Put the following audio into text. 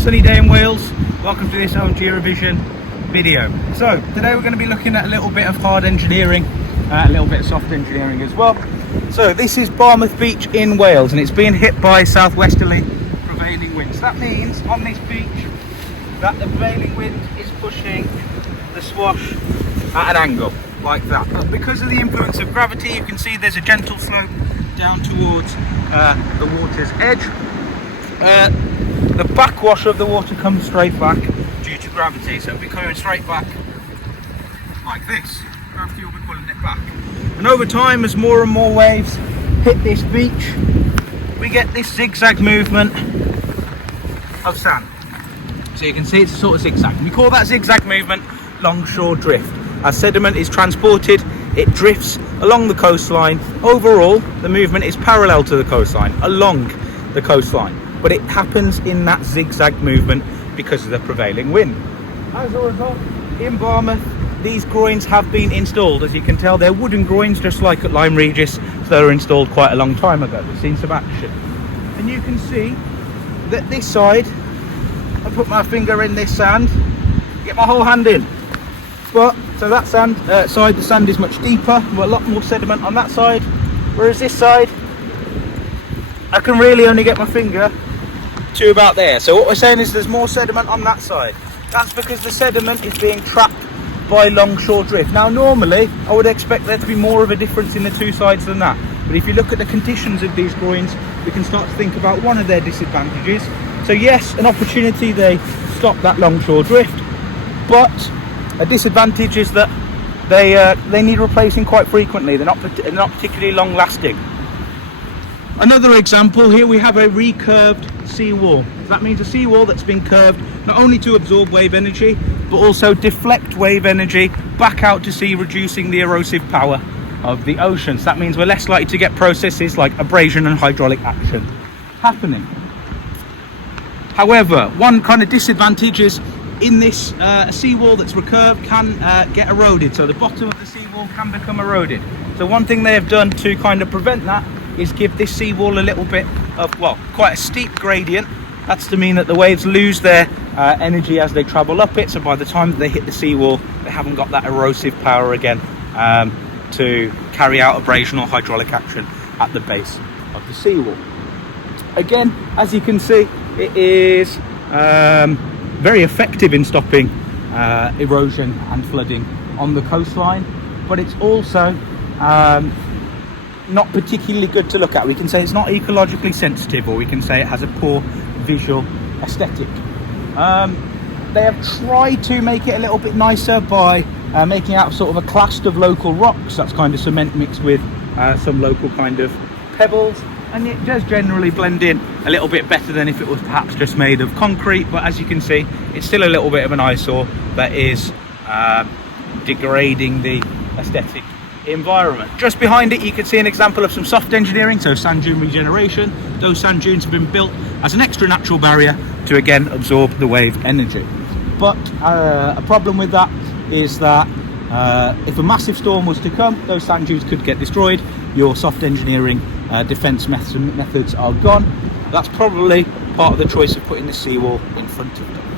sunny day in Wales. Welcome to this OMG revision video. So today we're going to be looking at a little bit of hard engineering, a little bit of soft engineering as well. So this is Barmouth Beach in Wales, and it's being hit by southwesterly prevailing winds. That means on this beach that the prevailing wind is pushing the swash at an angle like that. But because of the influence of gravity, you can see there's a gentle slope down towards the water's edge. The backwash of the water comes straight back due to gravity, so it'll be coming straight back like this. Gravity will be pulling it back, and over time, as more and more waves hit this beach, we get this zigzag movement of sand. So you can see it's a sort of zigzag. We call that zigzag movement longshore drift. As sediment is transported, it drifts along the coastline. Overall, the movement is parallel to the coastline, along the coastline, but it happens in that zigzag movement because of the prevailing wind. As a result, in Barmouth, these groynes have been installed. As you can tell, they're wooden groynes, just like at Lyme Regis. So they were installed quite a long time ago. We've seen some action, and you can see that this side, I put my finger in this sand, get my whole hand in. But so that sand side, the sand is much deeper, a lot more sediment on that side, whereas this side, I can really only get my finger to about there. So what we're saying is there's more sediment on that side. That's because the sediment is being trapped by longshore drift. Now normally I would expect there to be more of a difference in the two sides than that, but if you look at the conditions of these groynes, we can start to think about one of their disadvantages. So yes, an opportunity, they stop that longshore drift, but a disadvantage is that they need replacing quite frequently. They're not particularly long lasting. Another example, here we have a recurved seawall. That means a seawall that's been curved not only to absorb wave energy, but also deflect wave energy back out to sea, reducing the erosive power of the ocean. So that means we're less likely to get processes like abrasion and hydraulic action happening. However, one kind of disadvantage is in this seawall that's recurved can get eroded. So the bottom of the seawall can become eroded. So one thing they have done to kind of prevent that is give this seawall a little bit of, well, quite a steep gradient. That's to mean that the waves lose their energy as they travel up it, so by the time that they hit the seawall, they haven't got that erosive power again to carry out abrasion or hydraulic action at the base of the seawall. Again, as you can see, it is very effective in stopping erosion and flooding on the coastline, but it's also not particularly good to look at. We can say it's not ecologically sensitive, or we can say it has a poor visual aesthetic. They have tried to make it a little bit nicer by making out sort of a clast of local rocks. That's kind of cement mixed with some local kind of pebbles, and it does generally blend in a little bit better than if it was perhaps just made of concrete. But as you can see, it's still a little bit of an eyesore that is degrading the aesthetic environment. Just behind it, you can see an example of some soft engineering, so sand dune regeneration. Those sand dunes have been built as an extra natural barrier to again absorb the wave energy. But a problem with that is that if a massive storm was to come, those sand dunes could get destroyed. Your soft engineering defense methods are gone. That's probably part of the choice of putting the seawall in front of them.